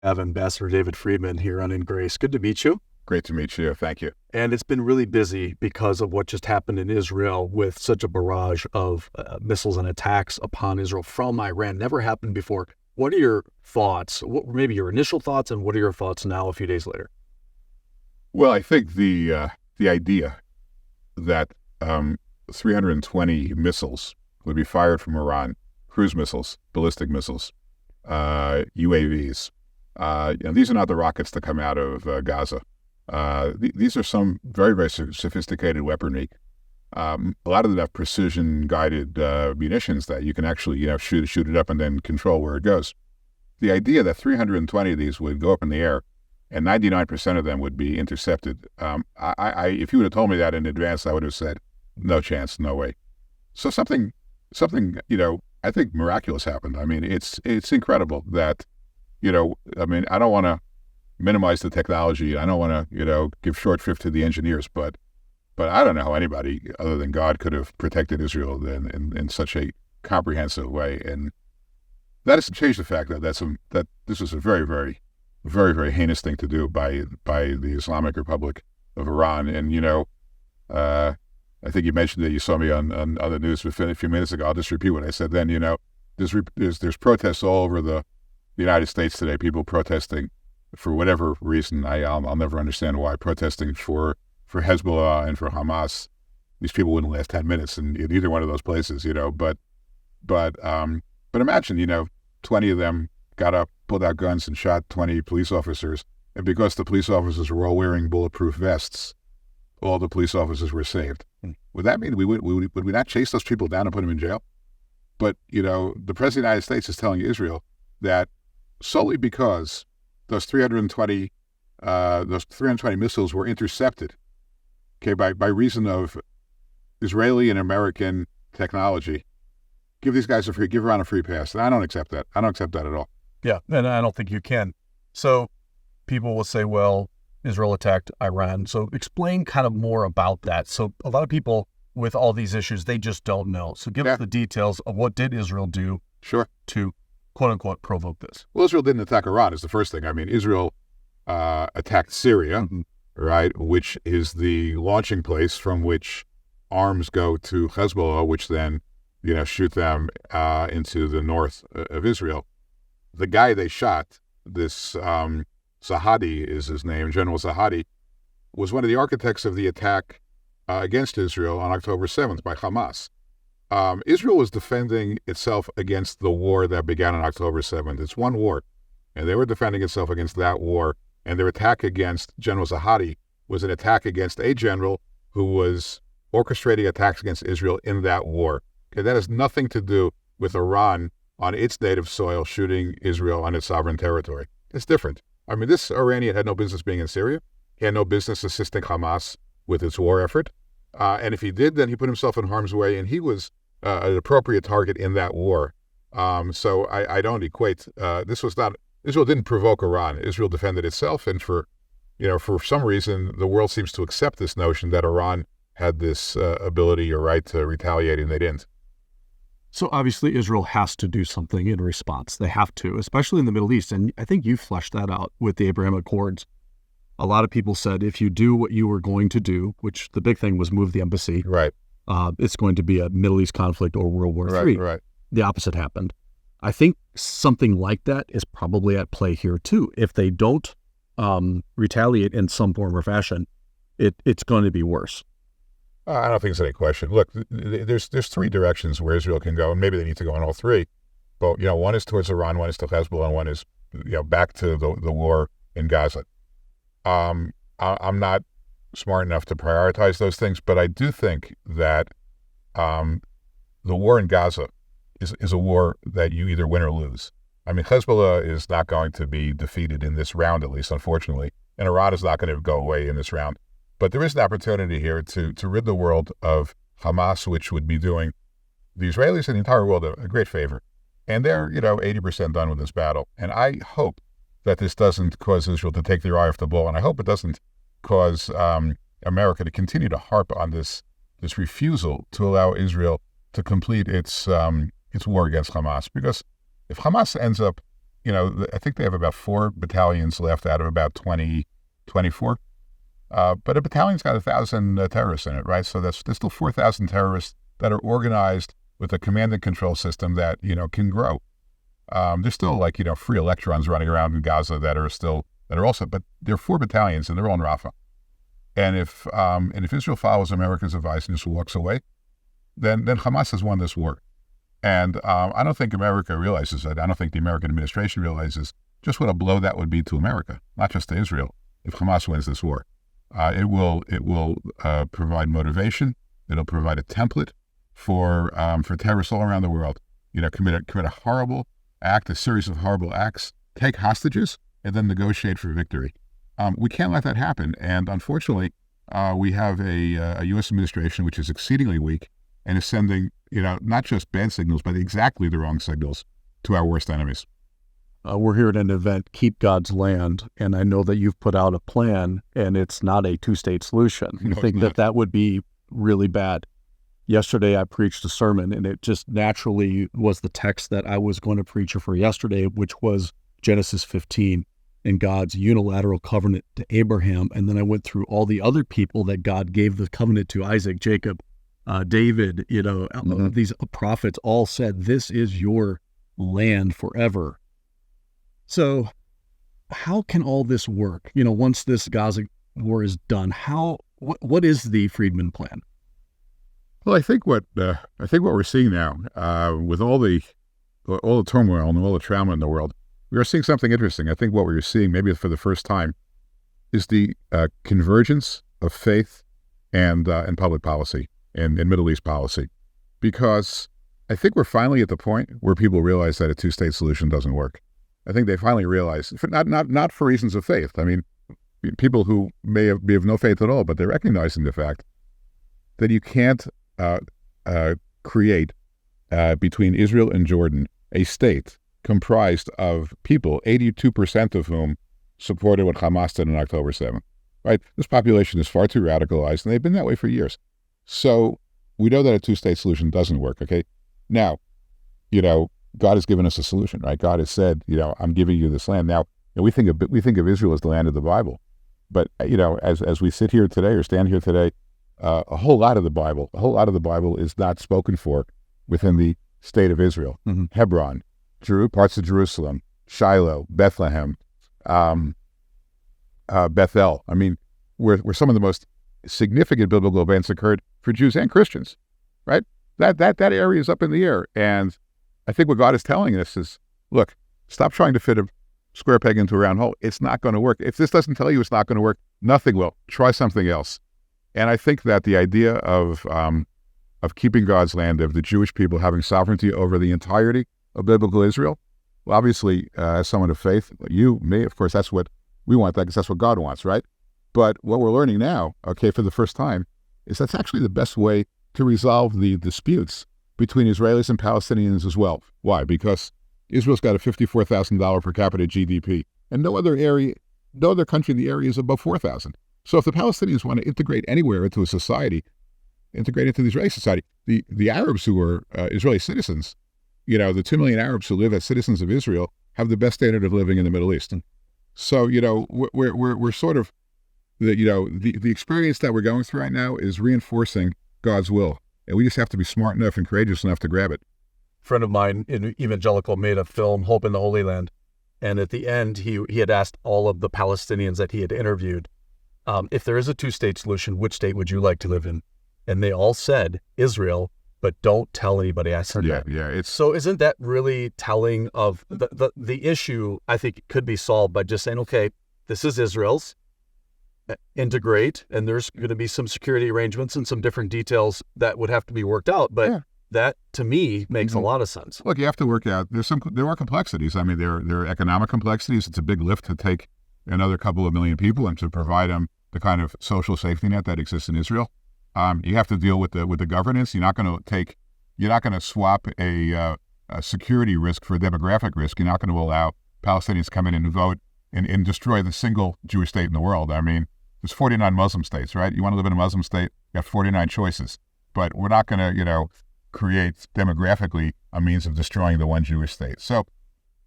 Have Ambassador David Friedman here on InGrace. Good to meet you. Great to meet you. Thank you. And it's been really busy because of what just happened in Israel with such a barrage of missiles and attacks upon Israel from Iran. Never happened before. What are your thoughts? What were maybe your initial thoughts, and what are your thoughts now a few days later? Well, I think the idea that 320 missiles would be fired from Iran, cruise missiles, ballistic missiles, UAVs, and these are not the rockets that come out of Gaza. These are some very, very sophisticated weaponry. A lot of them have precision-guided munitions that you can actually, shoot it up and then control where it goes. The idea that 320 of these would go up in the air and 99% of them would be intercepted. If you would have told me that in advance, I would have said, no chance, no way. So something, I think miraculous happened. I mean, it's incredible that, I don't want to minimize the technology. I don't want to, give short shrift to the engineers, but I don't know how anybody other than God could have protected Israel in such a comprehensive way. And that doesn't change the fact that this was a very, very, very, very heinous thing to do by the Islamic Republic of Iran. And, I think you mentioned that you saw me on the news a few minutes ago. I'll just repeat what I said then. There's protests all over the United States today, people protesting for whatever reason. I'll never understand why, protesting for Hezbollah and for Hamas. These people wouldn't last 10 minutes in either one of those places, but imagine, 20 of them got up, pulled out guns and shot 20 police officers. And because the police officers were all wearing bulletproof vests, all the police officers were saved. Would that mean would we not chase those people down and put them in jail? But, the President of the United States is telling Israel that solely because those 320 missiles were intercepted, by reason of Israeli and American technology, give Iran a free pass. And I don't accept that. I don't accept that at all. Yeah, and I don't think you can. So people will say, well, Israel attacked Iran. So explain kind of more about that. So a lot of people with all these issues, they just don't know. So give us the details of what did Israel do to, quote unquote, provoke this. Well, Israel didn't attack Iran is the first thing. I mean, Israel attacked Syria, right, which is the launching place from which arms go to Hezbollah, which then, shoot them into the north of Israel. The guy they shot, this Zahadi is his name, General Zahadi, was one of the architects of the attack against Israel on October 7th by Hamas. Israel was defending itself against the war that began on October 7th. It's one war, and they were defending itself against that war, and their attack against General Zahadi was an attack against a general who was orchestrating attacks against Israel in that war. Okay, that has nothing to do with Iran on its native soil shooting Israel on its sovereign territory. It's different. I mean, this Iranian had no business being in Syria. He had no business assisting Hamas with its war effort. And if he did, then he put himself in harm's way, and he was an appropriate target in that war. So I don't equate. Israel didn't provoke Iran. Israel defended itself, and for some reason, the world seems to accept this notion that Iran had this ability or right to retaliate, and they didn't. So obviously Israel has to do something in response. They have to, especially in the Middle East. And I think you fleshed that out with the Abraham Accords. A lot of people said if you do what you were going to do, which the big thing was move the embassy, right, it's going to be a Middle East conflict or World War III. Right. The opposite happened. I think something like that is probably at play here too. If they don't retaliate in some form or fashion, it's going to be worse. I don't think there's any question. Look, there's three directions where Israel can go, and maybe they need to go in all three. But, one is towards Iran, one is to Hezbollah, and one is, back to the war in Gaza. I'm not smart enough to prioritize those things, but I do think that the war in Gaza is a war that you either win or lose. I mean, Hezbollah is not going to be defeated in this round, at least, unfortunately, and Iran is not going to go away in this round. But there is an opportunity here to rid the world of Hamas, which would be doing the Israelis and the entire world a great favor. And they're, 80% done with this battle. And I hope that this doesn't cause Israel to take their eye off the ball. And I hope it doesn't cause America to continue to harp on this refusal to allow Israel to complete its war against Hamas. Because if Hamas ends up I think they have about 4 battalions left out of about 24. But a battalion's got 1,000 terrorists in it, right? So there's still 4,000 terrorists that are organized with a command and control system that, can grow. There's still free electrons running around in Gaza that are also, but there are 4 battalions and they're all in Rafah. And if Israel follows America's advice and just walks away, then Hamas has won this war. And I don't think America realizes that. I don't think the American administration realizes just what a blow that would be to America, not just to Israel, if Hamas wins this war. It will provide motivation. It'll provide a template for terrorists all around the world. Commit a horrible act, a series of horrible acts, take hostages, and then negotiate for victory. We can't let that happen. And unfortunately, we have a U.S. administration which is exceedingly weak and is sending not just bad signals, but exactly the wrong signals to our worst enemies. We're here at an event, Keep God's Land, and I know that you've put out a plan, and it's not a two-state solution. You think that would be really bad. Yesterday, I preached a sermon, and it just naturally was the text that I was going to preach for yesterday, which was Genesis 15 and God's unilateral covenant to Abraham. And then I went through all the other people that God gave the covenant to, Isaac, Jacob, David, these prophets all said, this is your land forever. So how can all this work? Once this Gaza war is done, what is the Friedman plan? Well, I think what we're seeing now, with all the turmoil and all the trauma in the world, we are seeing something interesting. I think what we're seeing, maybe for the first time, is the convergence of faith and public policy and Middle East policy, because I think we're finally at the point where people realize that a two-state solution doesn't work. I think they finally realize, not for reasons of faith. I mean, people who may have no faith at all, but they're recognizing the fact that you can't create between Israel and Jordan a state comprised of people, 82% of whom supported what Hamas did on October 7th. Right? This population is far too radicalized, and they've been that way for years. So we know that a two-state solution doesn't work. Okay, now, God has given us a solution, right? God has said, I'm giving you this land. Now, we think of Israel as the land of the Bible, but as we sit here today or stand here today, a whole lot of the Bible is not spoken for within the state of Israel. Mm-hmm. Hebron, parts of Jerusalem, Shiloh, Bethlehem, Bethel. I mean, where some of the most significant biblical events occurred for Jews and Christians, right? That area is up in the air. And I think what God is telling us is, look, stop trying to fit a square peg into a round hole. It's not going to work. If this doesn't tell you it's not going to work, nothing will. Try something else. And I think that the idea of keeping God's land, of the Jewish people having sovereignty over the entirety of biblical Israel, well, obviously, as someone of faith, you, me, of course, that's what we want, because that's what God wants, right? But what we're learning now, for the first time, is that's actually the best way to resolve the disputes between Israelis and Palestinians as well. Why? Because Israel's got a $54,000 per capita GDP, and no other country in the area is above 4,000. So if the Palestinians want to integrate anywhere into a society, integrate into the Israeli society, the Arabs who are Israeli citizens, the 2 million Arabs who live as citizens of Israel have the best standard of living in the Middle East. So, we're sort of, the experience that we're going through right now is reinforcing God's will. And we just have to be smart enough and courageous enough to grab it. A friend of mine, in evangelical, made a film, Hope in the Holy Land. And at the end, he had asked all of the Palestinians that he had interviewed, if there is a two-state solution, which state would you like to live in? And they all said Israel, but don't tell anybody I said that. Yeah. So isn't that really telling of the issue? I think could be solved by just saying, okay, this is Israel's, integrate, and there's going to be some security arrangements and some different details that would have to be worked out. But that, to me, makes a lot of sense. Look, you have to work out. There are complexities. I mean, there are economic complexities. It's a big lift to take another couple of million people and to provide them the kind of social safety net that exists in Israel. You have to deal with the governance. You're not going to swap a security risk for a demographic risk. You're not going to allow Palestinians to come in and vote and destroy the single Jewish state in the world. I mean, there's 49 Muslim states, right? You want to live in a Muslim state, you have 49 choices. But we're not going to, create demographically a means of destroying the one Jewish state. So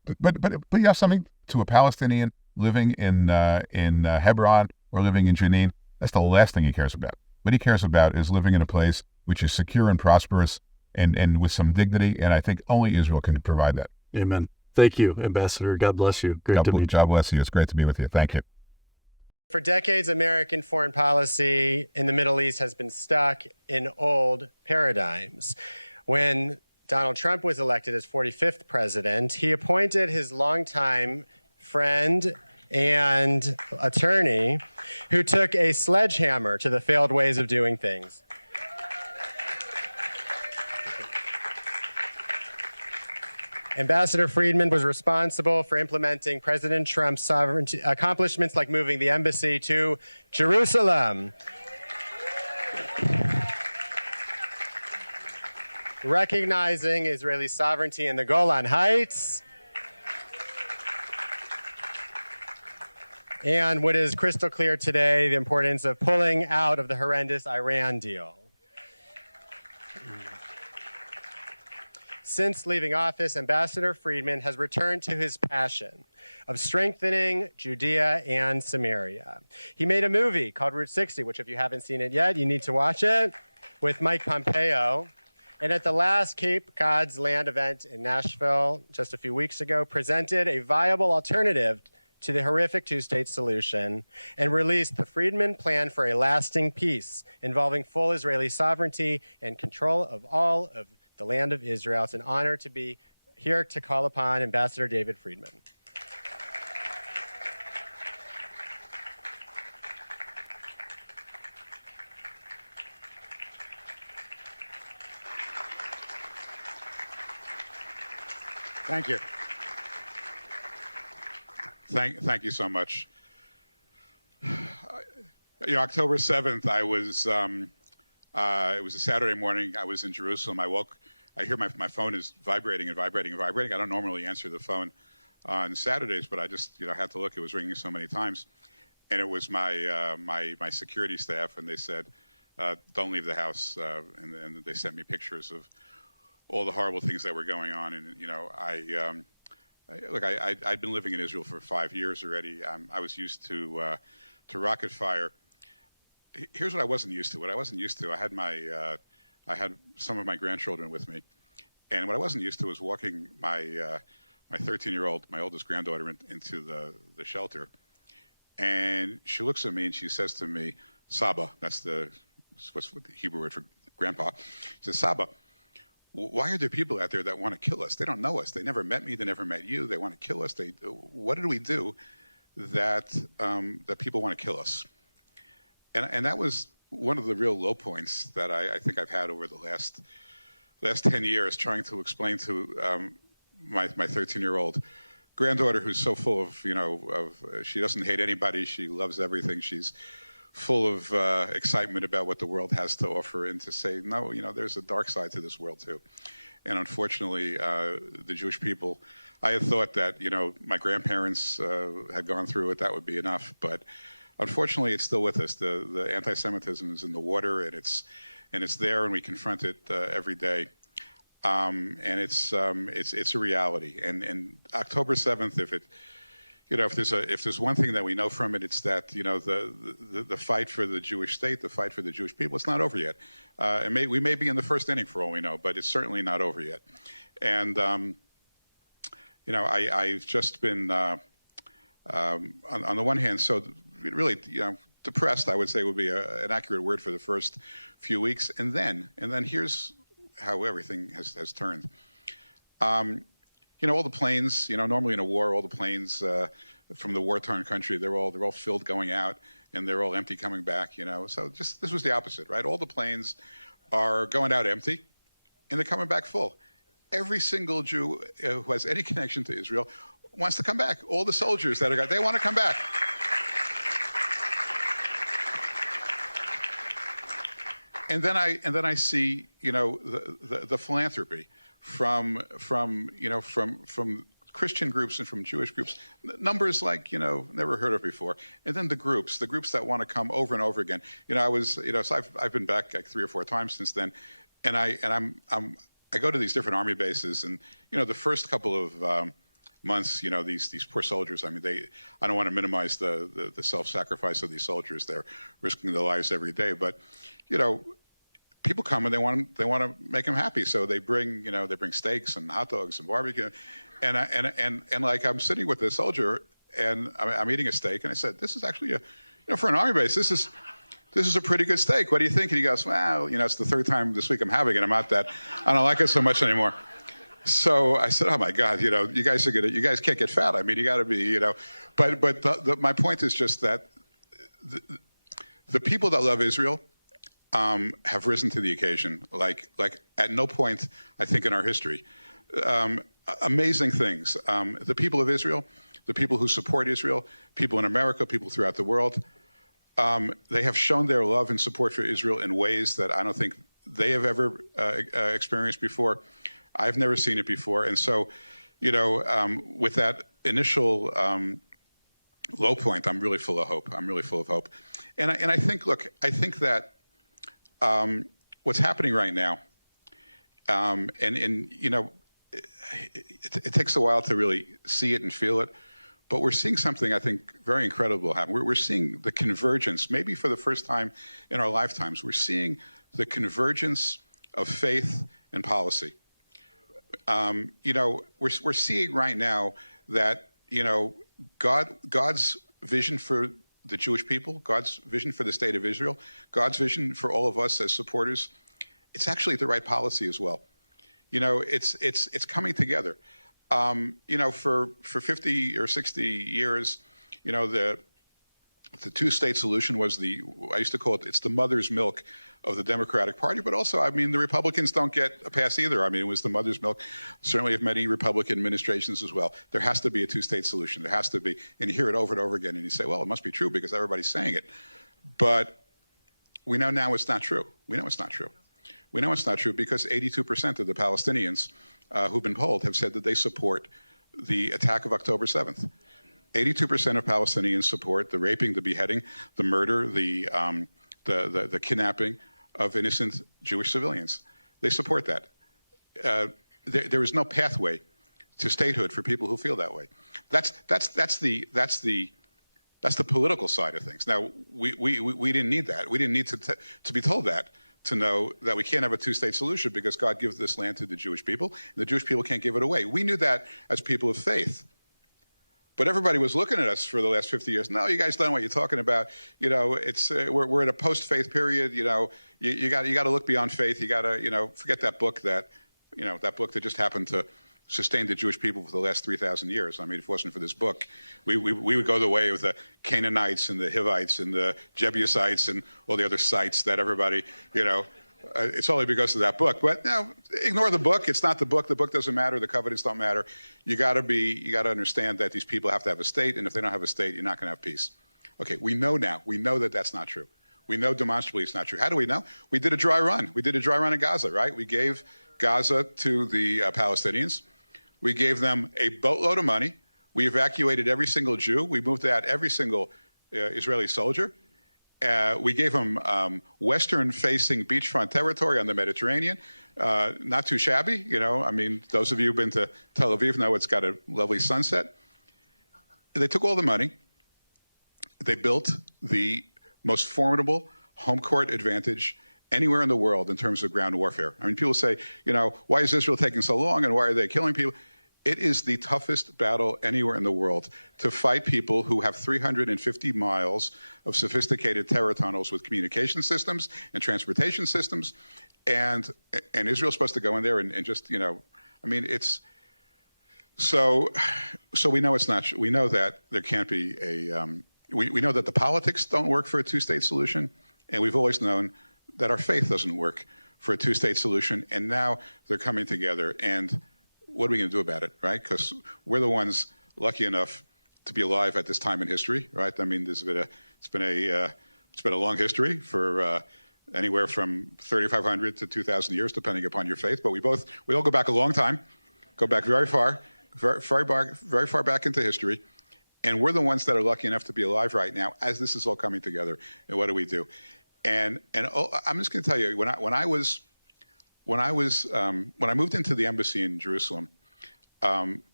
But you have something to a Palestinian living in Hebron or living in Jenin. That's the last thing he cares about. What he cares about is living in a place which is secure and prosperous and with some dignity. And I think only Israel can provide that. Amen. Thank you, Ambassador. God bless you. Great to meet you. God bless you. It's great to be with you. Thank you. For decades, American foreign policy in the Middle East has been stuck in old paradigms. When Donald Trump was elected as 45th president, he appointed his longtime friend and attorney who took a sledgehammer to the failed ways of doing things. Ambassador Friedman was responsible for implementing President Trump's sovereignty accomplishments like moving the embassy to Jerusalem, recognizing Israeli sovereignty in the Golan Heights, and what is crystal clear today, the importance of pulling out of the horrendous Iran deal. Since leaving office, Ambassador Friedman has returned to his passion of strengthening Judea and Samaria. He made a movie called Route 60, which if you haven't seen it yet, you need to watch it, with Mike Pompeo. And at the last Cape God's Land event in Nashville just a few weeks ago, presented a viable alternative to the horrific two-state solution and released the Freedman Plan for a Lasting Peace, involving full Israeli sovereignty and control of all of the land of Israel. It's an honor to be here to call upon Ambassador David Friedman. Thank you. Thank you so much. October 7th, I was, it was a Saturday morning. I was in Jerusalem. I hear my phone is vibrating and vibrating and vibrating. I don't normally answer the phone on Saturdays, but I just, had to look. It was ringing so many times. And it was my security staff, and they said, don't leave the house. And they sent me pictures of all the horrible things that were going on. And, I'd been living in Israel for 5 years already. I was used to rocket fire. Here's what I wasn't used to. What I wasn't used to, I had some of my grandchildren with me, and what I wasn't used to was walking my 13-year-old, my oldest granddaughter, into the shelter, and she looks at me and she says to me, "Saba," what's the Hebrew word for grandpa. She says, "Saba, why are there people out there that want to kill us? They don't know us. They never met me. They never met you. They want to kill us. What did we do that people want to kill us?" And that was one of the real low points that I think I've had over the last 10 years, trying to explain to my 13-year-old granddaughter, who's so full of, she doesn't hate anybody. She loves everything. She's full of excitement about what the world has to offer, and to say, no, there's a dark side to this world too. And unfortunately, the Jewish people, I had thought that, my grandparents had gone through it, that would be enough. But unfortunately, it's still with us. The anti-Semitism is in the water, and it's there, and we confront it every day. And it's a reality. And October 7th, if there's one thing that we know from it, it's that the fight for the Jewish state, the fight for the Jewish people, it's not over yet. We may be in the first inning for all we know, but it's certainly not over yet. And I've just been on the one hand, so really depressed, I would say, would be an accurate word for the first few weeks, and then here's how everything has turned. All the planes, normally in a war, all the planes from the war-torn country, they're all filled going out, and they're all empty coming back, So this was the opposite, right? All the planes are going out empty, and they're coming back full. Every single Jew who has any connection to Israel wants to come back. All the soldiers that they want to come back. And then I see, the philanthropy from Christian groups and from Jewish groups, numbers like, never heard of before. And then the groups that want to come over and over again. So I've been back like 3 or 4 times since then, and I go to these different army bases, and the first couple of months, these poor soldiers. I mean, I don't want to minimize the self-sacrifice of these soldiers. They're risking their lives every day, but people come and they want to make them happy, so they bring steaks and hot dogs and barbecue, and like I'm sitting with the soldier and I'm eating a steak, and I said, this is actually for an army base, this is a pretty good steak. What do you think? And he goes, well, it's the third time this week I'm having it. I don't like it so much anymore. So I said, oh my God, you guys can't get fat. I mean, you got to be, but my point is just that the people that love Israel have risen to the occasion, like at no point, I think, in our history. Amazing things. The people of Israel, the people who support Israel, people in America, people throughout the world, they have shown their love and support for Israel in ways that I don't think they have ever experienced before. I've never seen it before. And so, with that initial low point, I'm really full of hope. And I think, I think that what's happening right now, it takes a while to really see it and feel it, but we're seeing something I think very incredible happen. We're seeing the convergence, maybe for the first time in our lifetimes. We're seeing the convergence of faith and policy. We're seeing right now that God's vision for the Jewish people, God's vision for the state of Israel, God's vision for all of us as supporters, it's actually the right policy as well. It's coming together. For 50 or 60 years, the two-state solution was I used to call it's the mother's milk of the Democratic Party, but also, I mean, the Republicans don't get a pass either. I mean, it was the mother's milk, certainly of many Republican administrations as well. There has to be a two-state solution. There has to be, and you hear it over and over again, and you say, well, it must be true because everybody's saying it. But we know now it's not true. We know it's not true. We know it's not true because 82% of the Palestinians who've been polled have said that they support the attack of October 7th. 82% of Palestinians support the raping, the beheading, the murder, the kidnapping of innocent Jewish civilians. They support that. There is no pathway to statehood for people who feel that way. That's the political side of things. Now we didn't need that. We didn't need to be told that to know that we can't have a two-state solution because God gives this land to the Jewish people, and the Jewish people can't give it away. We knew that as people of faith. But everybody was looking at us for the last 50 years. No, you guys don't know what you're talking about. It's we're in a post-faith period. You got to look beyond faith. You got to forget that book that just happened to sustain the Jewish people for the last 3,000 years. I mean, if it wasn't for this book, we would go the way of the Canaanites and the Hivites and the Jebusites and all the other sites that everybody it's only because of that book. But now, ignore the book. It's not the book. The book doesn't matter. The covenants don't matter. You got to understand that these people have to have a state, and if they don't have a state, you're not going to have peace. Okay, we know now. We know that that's not true. We know demonstrably it's not true. How do we know? We did a dry run. We did a dry run in Gaza, right? We gave Gaza to the Palestinians. We gave them a boatload of money. We evacuated every single Jew. We moved out every single Israeli soldier. We gave them western-facing beachfront territory on the Mediterranean. Not too shabby, I mean, those of you who've been to Tel Aviv know it's got a lovely sunset. They took all the money. They built the most formidable home court advantage anywhere in the world in terms of ground warfare. I mean, people say, why is Israel taking so long and why are they killing people? It is the toughest battle anywhere in the world to fight people who have 350 miles of sophisticated terror tunnels with communication systems and transportation systems. And Israel's supposed to go in there and just, I mean, it's, so we know it's not, we know that there can't be we know that the politics don't work for a two-state solution. And we've always known that our faith doesn't work for a two-state solution. And now they're coming together, and what are we going to do about it, right? Because we're the ones lucky enough to be alive at this time in history, right? I mean, it's been a long history for anywhere from 3,500 to 2,000 years, depending upon your faith. But we all go back a long time, go back very far back into history, and we're the ones that are lucky enough to be alive right now as this is all coming together. And what do we do? And I'm just going to tell you, when I moved into the embassy in Jerusalem,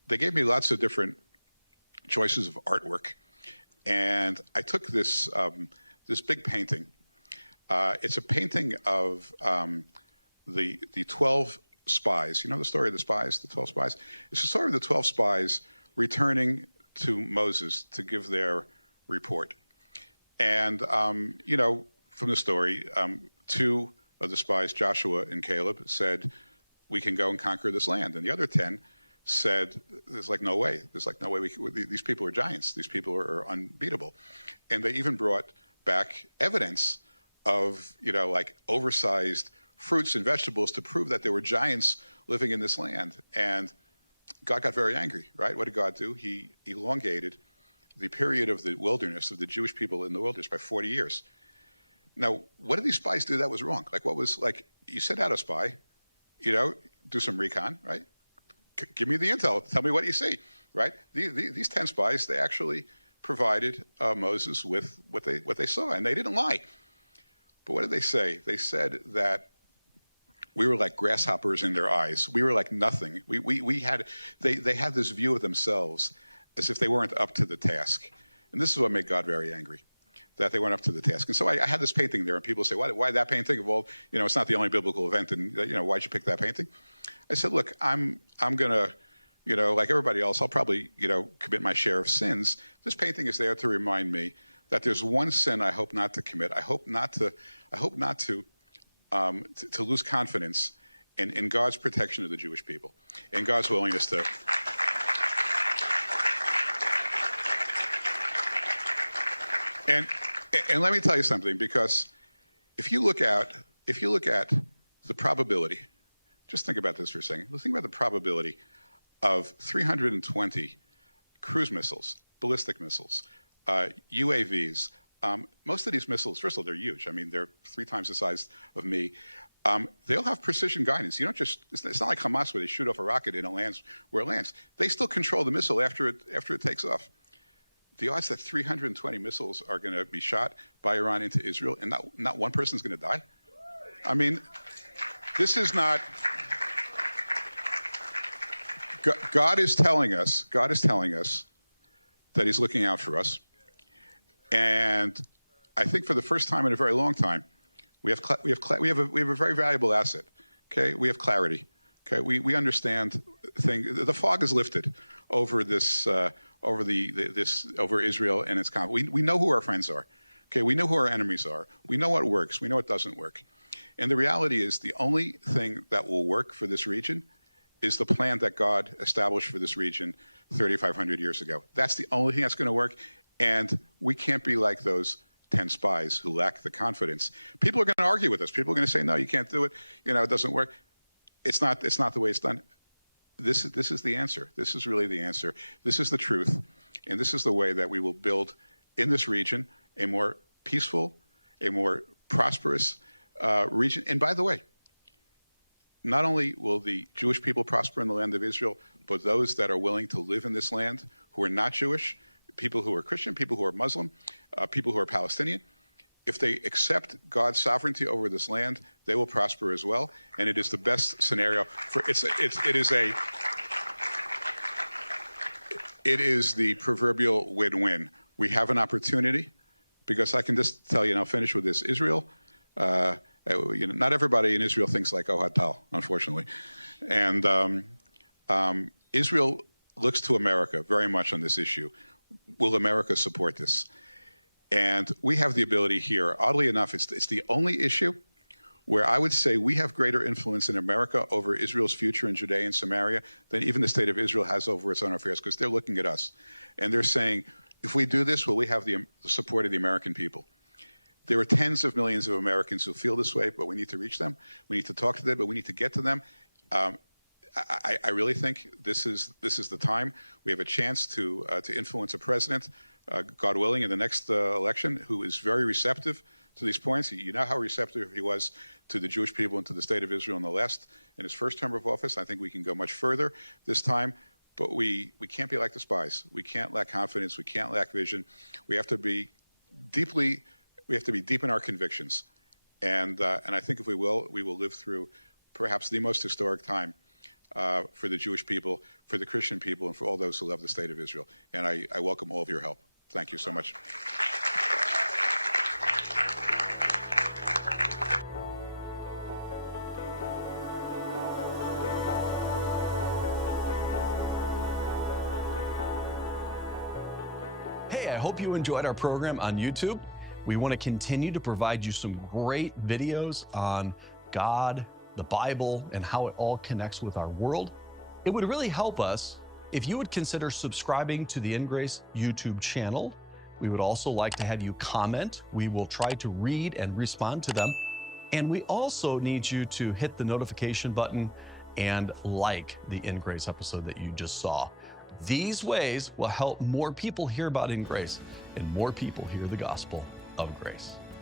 they gave me lots of different choices of artwork, and I took this this big painting. It's a painting of the 12 spies. You know the story of the spies, the 12 spies? It's the story of the 12 spies returning to Moses to give their report. And, you know, from the story, 2 of the spies, Joshua and Caleb, said, we can go and conquer this land. And the other 10 said, there's like no way. There's like no way. These people are giants. These people are unbeatable. And they even brought back evidence of, you know, like oversized fruits and vegetables to prove that there were giants living in this land. And God got very angry, right? What did God do? He elongated the period of the wilderness, of the Jewish people in the wilderness, by 40 years. Now, what did these spies do that was wrong? Like, what was, like, you sent out a spy, you know, do some recon, right? Give me the intel. Tell me what you see, right? These 10 spies, they actually provided Moses with what they saw, and they didn't lie. But what did they say? They said that we were like grasshoppers in their eyes. We were like nothing. They had this view of themselves as if they weren't up to the task. And this is what made God very angry, that they weren't up to the task. And so I had this painting there, and people say, why that painting? Well, you know, it's not the only biblical event, and, you know, why'd you pick that painting? I said, look, I'm going to, you know, like everybody else, I'll probably, you know, commit my share of sins. This painting is there to remind me that there's one sin I hope not to commit. I hope not to lose confidence in God's protection of the Jewish people, and God's willingness to. And let me tell you something, because if you look at the probability, just think about this for a second. Let's think about the probability of 320 cruise missiles, ballistic missiles, UAVs. Most of these missiles, first of all, they're huge. I mean, they're 3 times the size of me. They'll have precision guidance. You don't just, it's not like Hamas where they shoot off a rocket and it lands where it lands. They still control the missile after it takes off. The odds that 320 missiles are going to be shot by Iran into Israel and not one person's going to die? I mean, this is not... God is telling us that he's looking out for us. And I think for the first time in a very long time, we have a very valuable asset. Okay, we have clarity. Okay, we understand things. The fog is lifted over this over Israel and its conflict. We know who our friends are. Okay, we know who our enemies are. We know what works. We know what doesn't work. And the reality is, the only thing that will work for this region is the plan that God established for this region 3,500 years ago. That's the only thing that's going to work. And we can't be like those 10 spies who lack the confidence. People are going to argue with us. People are going to say, no, you can't do it. You know, it doesn't work. It's not the way it's done. This is the answer. This is really the answer. This is the truth. And this is the way that we will build in this region a more peaceful, a more prosperous region. And by the way, not only will the Jewish people prosper in the land of Israel, but those that are willing to live in this land who are not Jewish, people who are Christian, people who are Muslim, people who are Palestinian, if they accept God's sovereignty over this land, they will prosper as well. And it is the best scenario for it is the proverbial win-win. We have an opportunity, because I can just tell you, and I'll finish with this. Israel, you know, not everybody in Israel thinks like Ohad Tal, unfortunately. And Israel looks to America very much on this issue. Will America support this? And we have the ability here. Oddly enough, it's the only issue where I would say we have greater influence in America over Israel's future in Judea and Samaria than even the state of Israel has over its own affairs, because they're looking at us. And they're saying, if we do this, will we have the support of the American people? There are tens of millions of Americans who feel this way, but we need to reach them. We need to talk to them, but we need to get to them. I really think this is the time. We have a chance to influence a president, God willing, in the next election, who is very receptive to these points. You know how receptive he was to the Jewish people and to the state of Israel in his first term of office. I think we can go much further this time, but we can't be like the spies. We can't lack confidence. We can't lack vision. We have to be deep in our convictions. And I think if we will live through perhaps the most historic time for the Jewish people, for the Christian people, and for all those who love the state of Israel. And I welcome all of your help. Thank you so much. Hey, I hope you enjoyed our program on YouTube. We want to continue to provide you some great videos on God, the Bible, and how it all connects with our world. It would really help us if you would consider subscribing to the InGrace YouTube channel. We would also like to have you comment. We will try to read and respond to them. And we also need you to hit the notification button and like the InGrace episode that you just saw. These ways will help more people hear about InGrace and more people hear the gospel of grace.